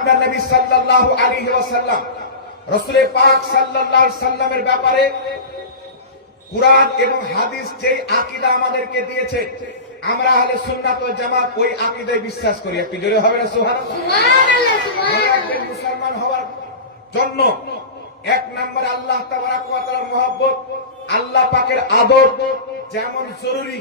আপনার নবী সাল্লাল্লাহু আলাইহি ওয়াসাল্লাম রাসূল পাক সাল্লাল্লাহু আলাইহি সাল্লামের ব্যাপারে কুরআন এবং হাদিস যেই আকীদা আমাদেরকে দিয়েছে, আমরা আহলে সুন্নাত ওয়াল জামাত ওই আকীদায় বিশ্বাস করি। একটু জোরে হবে না সুবহানাল্লাহ? সুবহানাল্লাহ, সুবহানাল্লাহ। মুসলমান হওয়ার জন্য এক নম্বরে আল্লাহ তাবারক ওয়া তাআলার মহব্বত, আল্লাহ পাকের আদব যেমন জরুরি,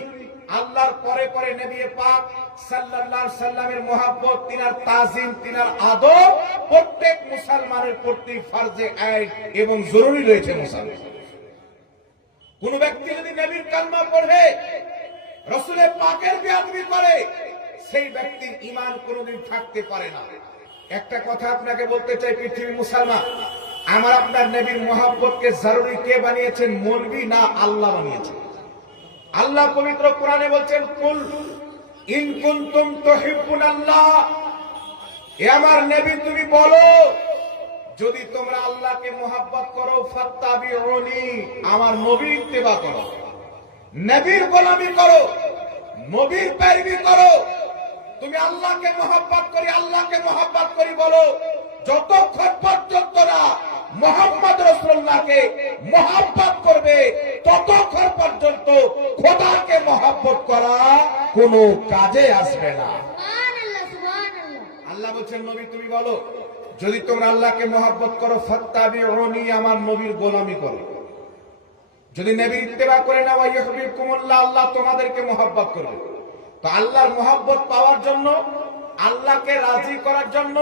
আল্লাহর পরে পরে নবী পাক সাল্লাল্লাহু আলাইহি সাল্লামের মহব্বত, তিনার তাজিম, তিনার আদব প্রত্যেক মুসলমানের প্রতি ফরজে আইন এবং জরুরি রয়েছে। মুসলমান কোন ব্যক্তি যদি নবীর কালমা পড়ে রাসূলের পাকের বেয়াদবি করে, সেই ব্যক্তির ঈমান কোনদিন থাকতে পারে না। একটা কথা আপনাকে বলতে চাই, পৃথিবীর মুসলমান, আমার আপনার নবীর মহব্বতকে জরুরি কে বানিয়েছেন? মৌলবি না আল্লাহ বানিয়েছেন? আল্লাহ পবিত্র কোরআনে বলছেন, কুল ইন কুনতুম তুহিব্বুনাল্লাহ, এ আমার নবী তুমি বলো, যদি তোমরা আল্লাহকে মহব্বত করো, ফাত্তাবিউনি, আমার নবীর ইত্তেবা করো, নবীর গোলামি করো, নবীর পেরবি করো। তুমি আল্লাহকে মহব্বত করি, আল্লাহকে মহব্বত করি বলো, যতক্ষণ পর্যন্ত না মুহাম্মদ রাসূলুল্লাহকে মহব্বত করবে, ততক্ষণ পর্যন্ত খোদাকে মহব্বত করা কোনো কাজে আসবে না। সুবহানাল্লাহ, সুবহানাল্লাহ। আল্লাহ বলছেন, নবী তুমি বলো, যদি তোমরা আল্লাহকে মহব্বত করো, ফাত্তাবিউনি, আমার নবীর গোলামি করো। যদি নবীর ইত্তেবা করে না, ওয়াইয়ুহিব্বুকুমুল্লাহ, আল্লাহ তোমাদেরকে মহব্বত করবে। তো আল্লাহর মহব্বত পাওয়ার জন্য, আল্লাহকে রাজি করার জন্য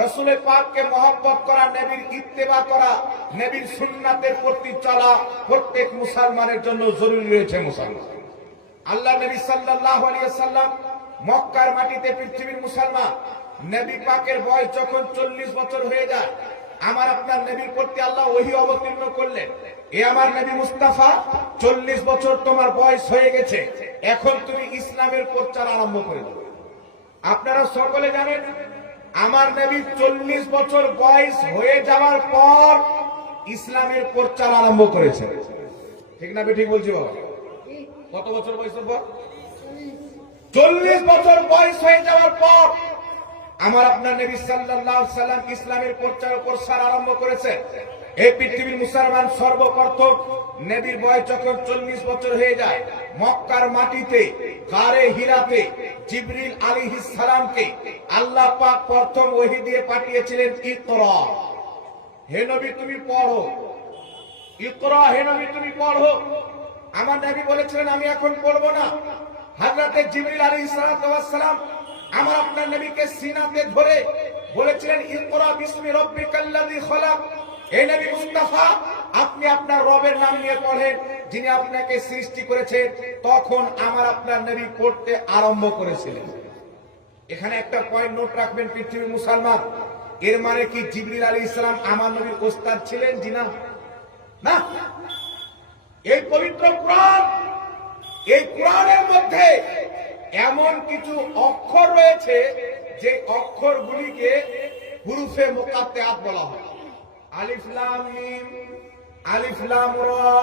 রাসূলের পাককে মহব্বত করা, নবীর ইত্তেবা করা, নবীর সুন্নাতের প্রতি চলা প্রত্যেক মুসলমানের জন্য জরুরি রয়েছে। মুসলমান আল্লাহ নবী সাল্লাল্লাহু আলাইহি ওয়াসাল্লাম মক্কার মাটিতে, পৃথিবীর মুসলমান, নবী পাকের বয়স যখন 40 বছর হয়ে যায়, আমার আপনার নবীর প্রতি আল্লাহ ওহী অবতীর্ণ করলেন, এ আমার নবী মুস্তাফা, 40 বছর তোমার বয়স হয়ে গেছে, এখন তুমি ইসলামের প্রচার আরম্ভ করে দাও। আপনারা সকলে জানেন, আমার নবী 40 বছর বয়স হয়ে যাওয়ার পর ইসলামের প্রচার আরম্ভ করেছে। ঠিক না? ঠিক বলছি বাবা? কত বছর বয়সের পর? 40 বছর বয়স হয়ে যাওয়ার পর আমার আপনার নবী সাল্লাল্লাহু আলাইহি সাল্লাম ইসলামের প্রচার ও প্রসার আরম্ভ করেছে। এই পৃথিবীর মুসলমান সর্বপ্রথম নবীর বয়স যখন 40 বছর হয়ে যায়, মক্কার মাটিতে গারে হিরাতে জিবরিল আলাইহিস সালামকে আল্লাহ পাক প্রথম ওহী দিয়ে পাঠিয়েছিলেন, ইকরা, হে নবী তুমি পড়ো, ইকরা, হে নবী তুমি পড়ো। আমার নবী বলেছিলেন, আমি এখন পড়বো না। হযরতে জিবরিল আলাইহিস সালাম আমার আপনার নবীকে সিনাতে ধরে বলেছিলেন, ইকরা বিসমি রাব্বিকাল্লাযী খলাক, এই নবী মুস্তাফা, আপনি আপনার রবের নাম নিয়ে পড়েন, যিনি আপনাকে সৃষ্টি করেছেন। তখন আমার আপনার নবী পড়তে আরম্ভ করেছিলেন। এখানে একটা পয়েন্ট নোট রাখবেন পৃথিবীর মুসলমান, এর মানে কি জিবরিল আলাইহিস সালাম আমার নবীর ওস্তাদ ছিলেন? জি না, না। এই পবিত্র কোরআন, এই কোরআনের মধ্যে এমন কিছু অক্ষর রয়েছে যে অক্ষরগুলিকে হুরুফে মুকাত্তাআত বলা হয়। আলিফ লাম মিম, আলিফ লাম রা,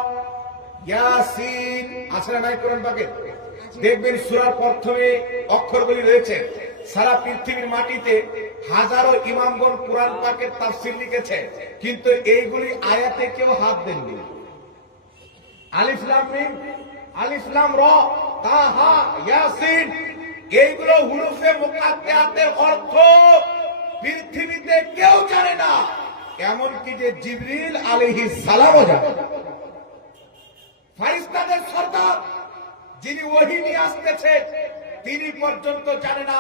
ইয়াসিন, আসলে নাই কোরআন পাকে দেখবেন সূরার প্রথমে অক্ষরগুলি রয়েছে। সারা পৃথিবীর মাটিতে হাজারো ইমামগণ কোরআন পাকের তাফসীর লিখেছে, কিন্তু এইগুলি আয়াতে কেউ হাত দেননি। আলিফ লাম মিম, আলিফ লাম রা, তাহা, ইয়াসিন, এইগুলো হুরুফে মুকাত্তাআতের অর্থ পৃথিবীতে কেউ জানে না, এমনকি যে জিবরিল আলাইহিস সালামও জানে। ফেরেশতাদের সরদার যিনি ওহী নিয়ে আসতেছেন, তিনি পর্যন্ত জানে না।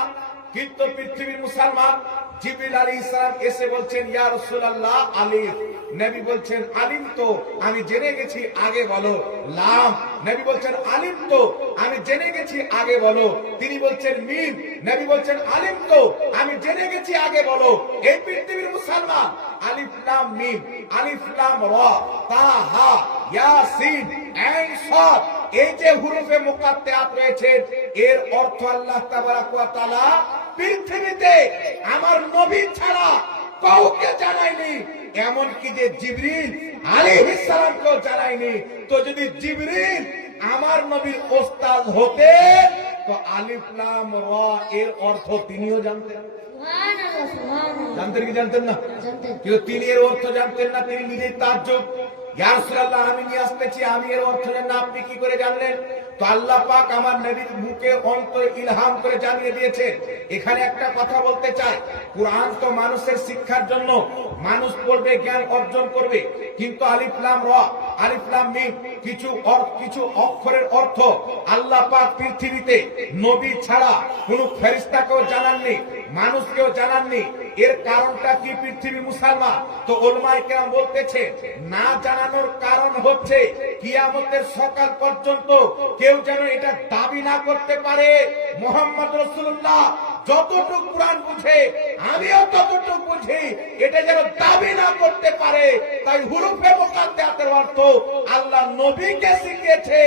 কিন্তু পৃথিবীর মুসলমান, জিবরিল আলাইহিস সালাম এসে বলছেন, ইয়া রাসূলুল্লাহ, আলিফ। নবী বলছেন, আলিম তো, আমি জেনে গেছি, আগে বলো। লাম, নবী বলছেন, আলিম তো, আমি জেনে গেছি, আগে বলো। তিনি বলছেন মিম, নবী বলছেন, আলিম তো, আমি জেনে গেছি, আগে বলো। এই পৃথিবীর মুসলমান, আলিফ লাম মিম, আলিফ লাম রা, তাহা, ইয়াসিন, আইন, সাদ, এই যে হুরুফে মুকাত্তাআত রয়েছে, এর অর্থ আল্লাহ তাবারক ওয়া তাআলা পৃথিবীতে আমার নবী ছাড়া কাউকে জানায়নি, এমনকি যে জিবরিল আলাইহিস সালামকেও জানায়নি। তো যদি জিবরিল আমার নবীর ওস্তাদ হতেন, তো আলিফ লাম রা এর অর্থ তিনিও জানতেন। সুবহানাল্লাহ, সুবহানাল্লাহ। জানতেন কি জানতেন না? কিন্তু তিনি এর অর্থ জানতেন না। তিনি নিজেই তাজ্জব, ইয়া রাসূলুল্লাহ আমি নিয়ে আসতেছি, আমি এর অর্থ জানি না, আপনি কি করে জানলেন? তো আল্লাহ পাক আমার নবীর মুখে অন্তরে ইলহাম করে জানিয়ে দিয়েছে। এখানে একটা কথা বলতে চাই, কুরআন তো মানুষের শিক্ষার জন্য, মানুষ পড়বে, জ্ঞান অর্জন করবে, কিন্তু আলিফ লাম র, আলিফ লাম মিম কিছু অক্ষরের অর্থ আল্লাহ পাক পৃথিবীতে নবী ছাড়া কোনো ফেরেশতাকেও জানাননি, মানুষকেও জানাননি। এর কারণটা কি পৃথিবীর মুসলমান? তো উলামায়ে কেরাম বলতেছে, না জানানোর কারণ হচ্ছে কিয়ামতের সকাল পর্যন্ত কেউ যেন এটা দাবি না করতে পারে মুহাম্মদ রাসূলুল্লাহ যতটুকু কুরআন বুঝে আমিও ততটুকু বুঝি, এটা যেন দাবি না করতে পারে। তাই হুরুফে মুকাদ্দাসের অর্থ আল্লাহ নবীকে শিখিয়েছে,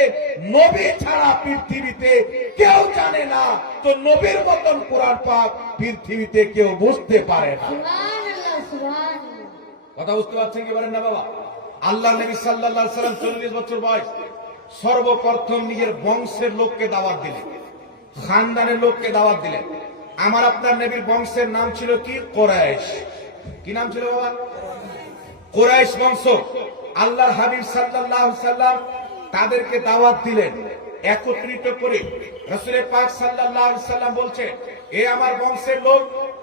নবী ছাড়া পৃথিবীতে কেউ জানে না। তো নবীর মতন কুরআন পাক পৃথিবীতে কেউ বুঝতে পারে না। সুবহানাল্লাহ, সুবহানাল্লাহ। কথা বুঝতে পারছেন কি বলেন না বাবা? আল্লাহ নবী সাল্লাল্লাহু আলাইহি সাল্লাম 40 বছর বয়স, সর্বপ্রথম নিজের বংশের লোককে দাওয়াত দিলেন, খানদানের লোককে দাওয়াত দিলেন। আমার আপনার নবীর বংশের নাম ছিল কি? কুরাইশ। কি নাম ছিল বাবা? কুরাইশ বংশ। আল্লাহর হাবিব সাল্লাল্লাহু আলাইহি সাল্লাম তাদেরকে দাওয়াত দিলেন একত্রিত করে। রাসূল পাক সাল্লাল্লাহু আলাইহি সাল্লাম বলছেন, এ আমার বংশের লোক,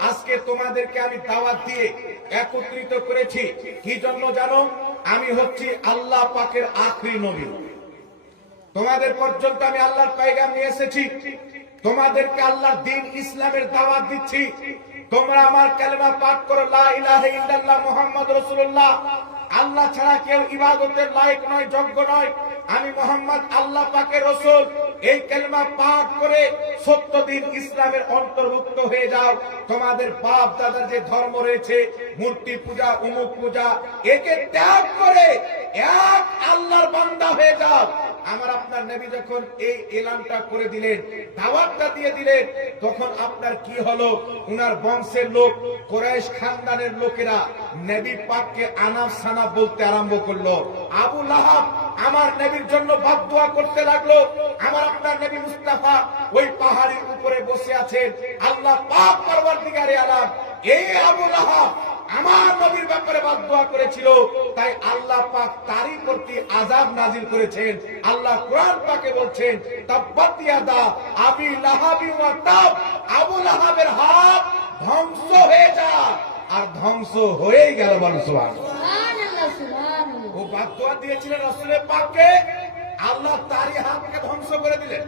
আজকে তোমাদেরকে আমি দাওয়াত দিয়ে একত্রিত করেছি। কি জন্য জানো? আমি হচ্ছি আল্লাহ পাকের আখরি নবী। তোমাদের পর্যন্ত আমি আল্লাহর পয়গাম নিয়ে এসেছি, তোমাদেরকে আল্লাহর দ্বীন ইসলামের দাওয়াত দিচ্ছি। তোমরা আমার কালেমা পাঠ করো, লা ইলাহা ইল্লাল্লাহ মুহাম্মাদুর রাসূলুল্লাহ। আল্লাহ ছাড়া কেউ ইবাদতের লায়ক নয়, যোগ্য নয়। আমি মুহাম্মদ আল্লাহ পাকের রাসূল। এই কালেমা পাঠ করে 70 দিন ইসলামের অন্তর্ভুক্ত হয়ে যাও। তোমাদের বাপ দাদার যে ধর্ম রয়েছে, মূর্তি পূজা, অমুক পূজা, একে ত্যাগ করে এক আল্লাহর বান্দা হয়ে যাও। আমার আপনার নবী যখন এই এলানটা করে দিলেন, দাওয়াতটা দিয়ে দিলেন, তখন আপনার কি হলো? উনার বংশের লোক, কুরাইশ খানদানের লোকেরা নবী পাককে আনাফ সানাফ বলতে আরম্ভ করলো। আবু লাহাব আমার নবীর জন্য বদদুয়া করতে লাগলো। আমার আপনার নবী মুস্তাফা ওই পাহাড়ের উপরে বসে আছেন। আল্লাহ পাক পরওয়ারদিগারে আলাম এই আবু লাহাব আমার নবীর ব্যাপারে বদদুয়া করেছিল, তাই আল্লাহ পাক তারই প্রতি আযাব নাজিল করেছেন। আল্লাহ কোরআন পাকে বলছেন, তাব্বাত ইয়াদা আবি লাহাবি ওয়া তাব, আবু লাহাবের হাত ধ্বংস হয়ে যা। আর ধ্বংস হয়েই গেল, বল সুবহানাল্লাহ। সুবহানাল্লাহ, সুবহানাল্লাহ। ও বদদুয়া দিয়েছিলেন রাসূলের পাককে, আল্লাহ তারই হাতকে ধ্বংস করে দিলেন।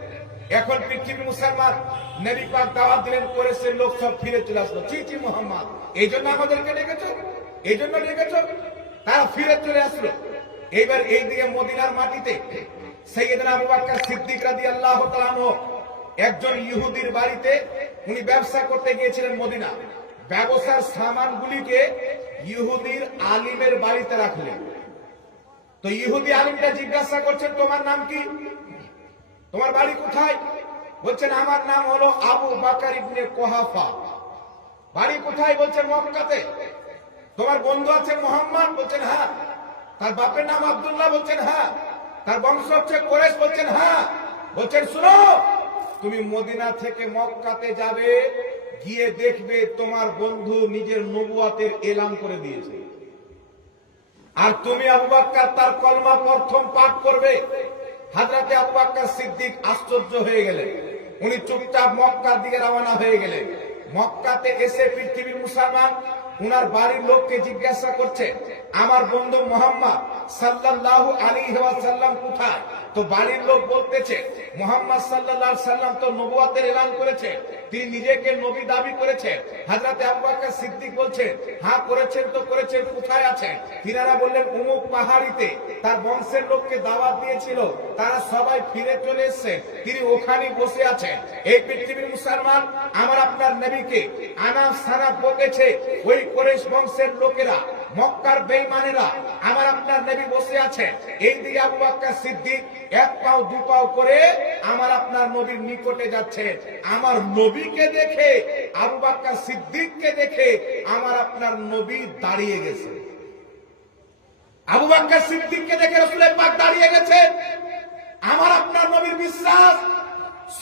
এখন পৃথিবীর মুসলমান নবী পাক দাওয়াত দিলেন, করেছে, লোক সব ফিরে চলে আসলো। জি জি মুহাম্মদ, এই জন্য আমাদেরকে ডেকেছো, এই জন্য ডেকেছো। তারা ফিরে চলে আসলো। এইবার এইদিকে মদিনার মাটিতে সাইয়েদনা আবু বকর সিদ্দিক রাদিয়াল্লাহু তাআলা আনহু একজন ইহুদির বাড়িতে উনি ব্যবসা করতে গিয়েছিলেন মদিনা। ব্যবসার সামানগুলিকে ইহুদির আলিমের বাড়িতে রাখলেন। তো ইহুদি আলিমটা জিজ্ঞাসা করছেন, তোমার নাম কি? তোমার বাড়ি কোথায়? বলছেন, আমার নাম হলো আবু বকর ইবনে কুহাফা। বাড়ি কোথায়? বলছেন, মক্কাতে। তোমার বন্ধু আছে মুহাম্মদ? বলছেন হ্যাঁ। তার বাপের নাম আব্দুল্লাহ? বলছেন হ্যাঁ। তার বংশ হচ্ছে কুরাইশ? বলছেন হ্যাঁ। বলছেন, শুনো, তুমি মদিনা থেকে মক্কাতে যাবে, গিয়ে দেখবে তোমার বন্ধু নিজের নবুয়াতের এলান করে দিয়েছে, আর তুমি আবু বকর তার কলমা প্রথম পাঠ করবে। হযরতে আবু বকর সিদ্দিক আশ্চর্য হয়ে গেলেন। উনি চুপচাপ মক্কার দিকে রওনা হয়ে গেলেন। মক্কাতে এসে পৃথিবীর মুসলমান উনার বাড়ির লোককে জিজ্ঞাসা করছে, আমার বন্ধু মুহাম্মদ সাল্লাল্লাহু আলাইহি ওয়াসাল্লাম কোথায়? তো বাড়ির লোক বলতেছে, মুহাম্মদ সাল্লাল্লাহু আলাইহি সাল্লাম তো নবুয়তের এলান করেছে, তিনি নিজেকে নবী দাবি করেছেন। হযরতে আবু বকর সিদ্দিক বলছেন, হ্যাঁ করেছেন তো করেছেন, কোথায় আছেন? তিনারা বললেন, অমুক পাহাড়িতে তার বংশের লোককে দাওয়াত দিয়েছিল, তারা সবাই ফিরে চলে এসেছেন, তিনি ওখানে বসে আছেন। এই পৃথিবীর মুসলমান আমার আপনার নবীকে আনাফ সানাফ বকেছে ওই কুরাইশ বংশের লোকেরা, মক্কার বেঈমানেরা। আমার আপনার নবী বসে আছেন, এই দিকে আবু বকর সিদ্দিক এক পাও দু পাও করে আমার আপনার নবীর নিকটে যাচ্ছে। আমার নবীকে দেখে, আবু বকর সিদ্দিককে দেখে আমার আপনার নবী দাঁড়িয়ে গেছে। আবু বকর সিদ্দিককে দেখে রাসূল পাক দাঁড়িয়ে গেছেন। আমার আপনার নবীর বিশ্বাস,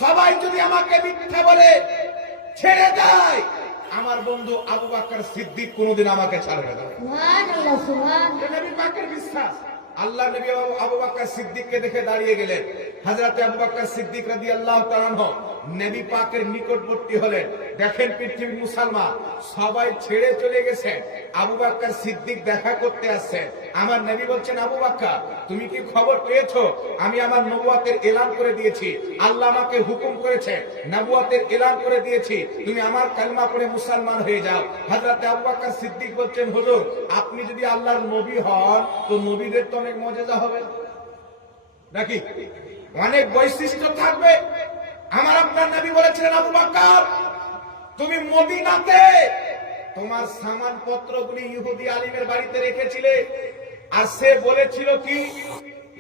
সবাই যদি আমাকে মিথ্যা বলে ছেড়ে দেয়, আমার বন্ধু আবু বকর সিদ্দিক কোনোদিন আমাকে ছাড়বে না। সুবহানাল্লাহ সুবহান এটা নবী পাকের বিশ্বাস। আল্লাহ নবী আবু বকর সিদ্দিককে দেখে দাঁড়িয়ে গেলেন। হযরত আবু বকর সিদ্দিক রাদিয়াল্লাহু তাআলা আনহু নবী পাকের নিকটবর্তী হলেন। দেখেন পৃথিবীর মুসলমান সবাই ছেড়ে চলে গেছে, আবু বকর সিদ্দিক দেখা করতে আসছেন। আমার নবী বলছেন, আবু বকর তুমি কি খবর পেয়েছো? আমি আমার নবুয়তের এলান করে দিয়েছি, আল্লাহ আমাকে হুকুম করেছে, নবুয়তের এলান করে দিয়েছি, তুমি আমার কালিমা পড়ে মুসলমান হয়ে যাও। হযরত আবু বকর সিদ্দিক বলছেন, হুজুর আপনি যদি আল্লাহর নবী হন তো নবীদের তো অনেক মর্যাদা হবে নাকি, অনেক বৈশিষ্ট্য থাকবে। আমার আপনার নবী বলেছিলেন, আবু বকর তুমি মদিনাতে তোমার সামান পত্রগুলি ইহুদি আলিমের বাড়িতে রেখেছিলে, আর সে বলেছিল কি,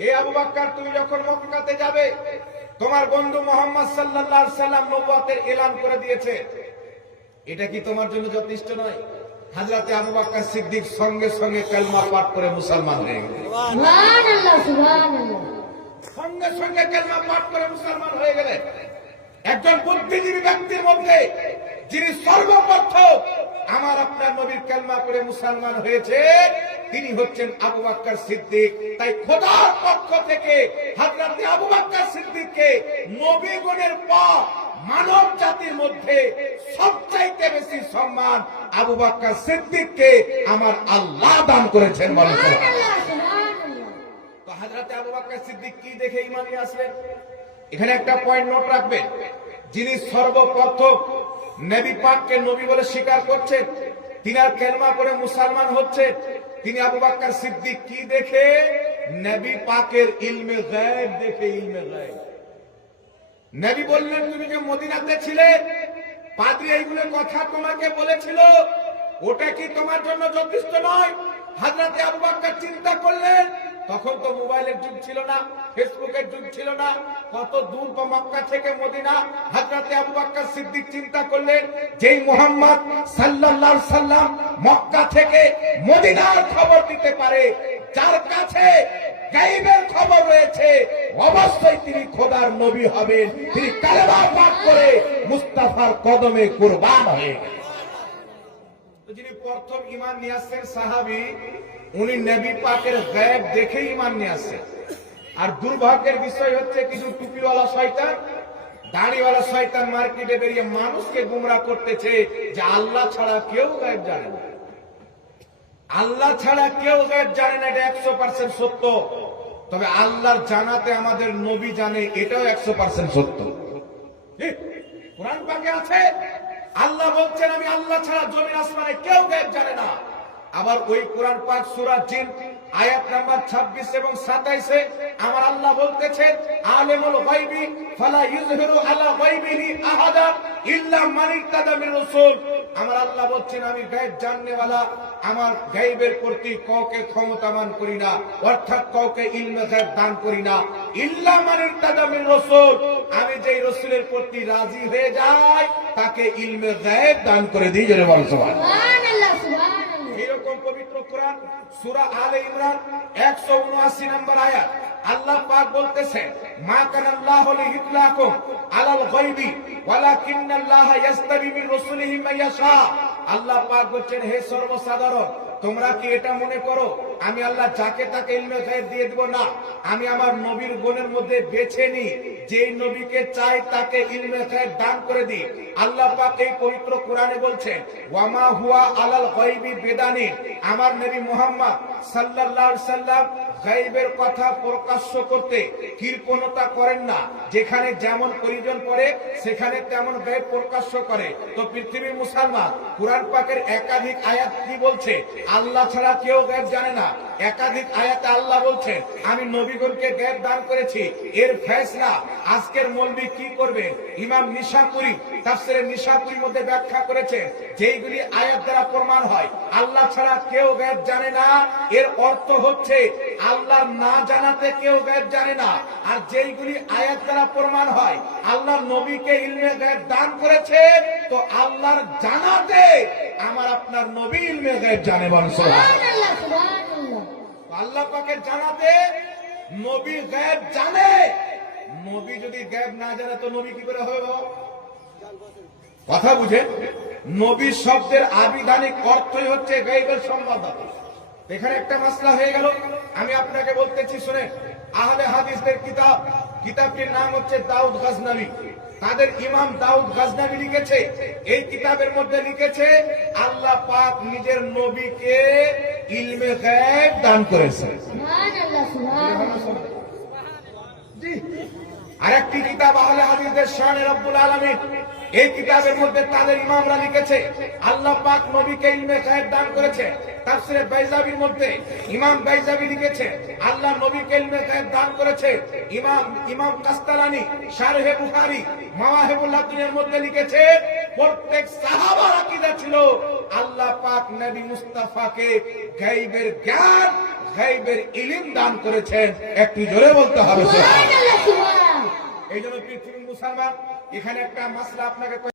এ আবু বকর তুমি যখন মক্কাতে যাবে তোমার বন্ধু মুহাম্মদ সাল্লাল্লাহু আলাইহি সাল্লাম নবুয়তের এলান করে দিয়েছে, এটা কি তোমার জন্য যথেষ্ট নয়? হযরত আবু বকর সিদ্দিক সঙ্গে সঙ্গে কালিমা পাঠ করে মুসলমান হয়ে গেলেন। সুবহানাল্লাহ সুবহানাল্লাহ সঙ্গে সঙ্গে কালিমা পাঠ করে মুসলমান হয়ে গেলেন। একজন বুদ্ধিজীবী ব্যক্তির মধ্যে যিনি সর্বপ্রথম আমার আপনার নবীর কালিমা পড়ে মুসলমান হয়েছে তিনি হচ্ছেন আবু বকর সিদ্দিক। তাই খোদার পক্ষ থেকে হযরত আবু বকর সিদ্দিককে নবীগণের পর মানব জাতির মধ্যে সবচাইতে বেশি সম্মান আবু বকর সিদ্দিককে আমার আল্লাহ দান করেছেন। বলেন সুবহানাল্লাহ সুবহানাল্লাহ তো হযরত আবু বকর সিদ্দিক কি দেখে ঈমান নিয়ে আসলেন? এখানে একটা পয়েন্ট নোট রাখবেন, যিনি সর্বপ্রথম নবী পাককে নবী বলে স্বীকার করছেন, তিনার কালিমা পড়ে মুসলমান হচ্ছে, তিনি আবু বকর সিদ্দিক কি দেখে? নবী পাকের ইলমে গায়ব দেখে। ইলমে গায়ব নবী বললেন, তুমি যে মদিনাতে ছিলে পাদ্রী এইগুলো কথা তোমাকে বলেছিল, ওটা কি তোমার জন্য যথেষ্ট নয়? হযরত আবু বকর চিন্তা করলেন, তখন তো মোবাইলের যুগ ছিল না, ফেসবুকের যুগ ছিল না, কত দূর মক্কা থেকে মদিনা। হযরত আবু বকর সিদ্দিক চিন্তা করলেন, যেই মুহাম্মদ সাল্লাল্লাহু আলাইহি সাল্লাম মক্কা থেকে মদিনার খবর দিতে পারে, যার কাছে গায়বের খবর রয়েছে, অবশ্যই তিনি খোদার নবী হবেন। তিনি কালেমা পাঠ করে মুস্তাফার কদমে কুরবান হয়ে গেলেন। যিনি প্রথম ঈমান নিয়ে আসছেন সাহাবী, উনি নবী পাকের গায়েব দেখে ঈমান নিয়ে আসছেন। আর দুর্ভাগ্যের বিষয় হচ্ছে কিছু টুপিওয়ালা শয়তান, দাড়িওয়ালা শয়তান মার্কেটে বেরিয়ে মানুষকে গুমরাহ করতেছে যে আল্লাহ ছাড়া কেউ গায়েব জানে না। আল্লাহ ছাড়া কেউ গায়েব জানে না, এটা 100% সত্য। তবে আল্লাহর জানাতে আমাদের নবী জানে, এটাও 100% সত্য। কোরআন পাকে আছে, আল্লাহ বলছেন আমি আল্লাহ ছাড়া জমিন আসমানে কেউ গায়েব জানে না। আবার ওই কোরআন পাক সূরা জিন আয়াত নাম্বার 26 এবং 27-এ আমার আল্লাহ বলতেছেন, আলিমুল গায়বি ফালা ইযহিরু আলা গায়বিহি আহাদা ইল্লা মান ইরতাদা মির রাসূল। আমার আল্লাহ বলছেন আমি গায়েব জাননেওয়ালা, আমার গায়েবের প্রতি কাউকে ক্ষমতাবান করি না, অর্থাৎ কাউকে ইলমে গায়েব দান করি না, ইল্লা মান ইরতাদা মির রাসূল, আমি যেই রাসূলের প্রতি রাজি হয়ে যাই তাকে ইলমে গায়েব দান করে দিই। জোরে বল সুবহানাল্লাহ সুবহানাল্লাহ এরকম পবিত্র কোরআন সূরা আলে ইমরান 179 নম্বর আয়াত আল্লাহ পাক বলতেছেন, মা কানাল্লাহু লিইতলাকুম আলাল গায়বি ওয়ালাকিন্নাল্লাহা ইয়াসতাবি মির রাসূলিহি মান ইয়াশা। আল্লাহ পাক বলছেন, হে সর্বসাধারণ তোমরা কি এটা মনে করো আমি আল্লাহ যাকে তাকে ইলমে গায়েব দিয়ে দেব? না, আমি আমার নবীর গণের মধ্যে বেছে নি, যেই নবীকে চাই তাকে ইলমে গায়েব দান করে দিই। আল্লাহ পাক এই পবিত্র কোরআনে বলছেন, ওয়ামা হুয়া আলাল গায়বি বিদানিন, আমার নবী মুহাম্মদ সাল্লাল্লাহু আলাইহি সাল্লাম গায়বের কথা প্রকাশ্য করতে কৃপণতা করেন না, যেখানে যেমন প্রয়োজন পড়ে সেখানে তেমন গায়ব প্রকাশ্য করে। তো পৃথিবীর মুসলমান কোরআন পাকের একাধিক আয়াত কি বলছে? আল্লাহ ছাড়া কেউ গায়ব জানে না। একাধিক আয়াতে আল্লাহ বলছেন আমি নবীগণকে গায়ব দান করেছি। এর ফয়সালা আজকের মৌলবি কি করবে? ইমাম নিশাপুরী তাফসীরে নিশাপুরীর মধ্যে ব্যাখ্যা করেছেন, যেইগুলি আয়াত দ্বারা প্রমাণ হয় আল্লাহ ছাড়া কেউ গায়ব জানে না, এর অর্থ হচ্ছে আল্লাহ না জানাতে কেউ গায়ব জানে না। আর যেইগুলি আয়াত দ্বারা প্রমাণ হয় আল্লাহ নবীকে ইলমে গায়ব দান করেছে, তো আল্লাহর জানাতে আমার আপনার নবী ইলমে গায়ব জানে। বলেন সুবহানাল্লাহ সুবহানাল্লাহ আল্লাহ পাকের জানাতে নবী গায়ব জানে। নবী যদি গায়ব না জানে তো নবী কি করে হবে? কথা বুঝেন, নবী শব্দের আবিধানিক অর্থই হচ্ছে গায়বের সংবাদদাতা। এখানে একটা মাসলা হয়ে গেল। আমি আপনাকে বলতেছি শুনেন, আহলে হাদিসদের কিতাবটির নাম হচ্ছে দাউদ গজনবী। তাদের ইমাম দাউদ গজনবী লিখেছে, এই কিতাবের মধ্যে লিখেছে আল্লাহ পাক নিজের নবীকে ইলমে গায়ব দান করেছেন। সুবহানাল্লাহ, সুবহানাল্লাহ। আরেকটি কিতাব আহলে হাদিসদের শানে রব্বুল আলামিন, এই কিতাবের মধ্যে তাদের ইমামরা লিখেছে আল্লাহ পাক নবীকে ইলমে গায়ব দান করেছে। তাফসীরে বাইজাবির মধ্যে ইমাম বাইজাবি লিখেছে আল্লাহ নবীকে ইলমে গায়ব দান করেছে। ইমাম কাস্তালানি শারহে বুখারী মাওয়াহিবুল লাদুনের মধ্যে লিখেছে প্রত্যেক সাহাবার আকীদা ছিল আল্লাহ পাক নবী মুস্তাফাকে গায়বের জ্ঞান, গায়বের ইলম দান করেছেন। একটু জোরে বলতে হবে। সুবহানাল্লাহ, সুবহান। এই জন্য পৃথিবীর মুসলমান, এখানে একটা মাসলা আপনাকে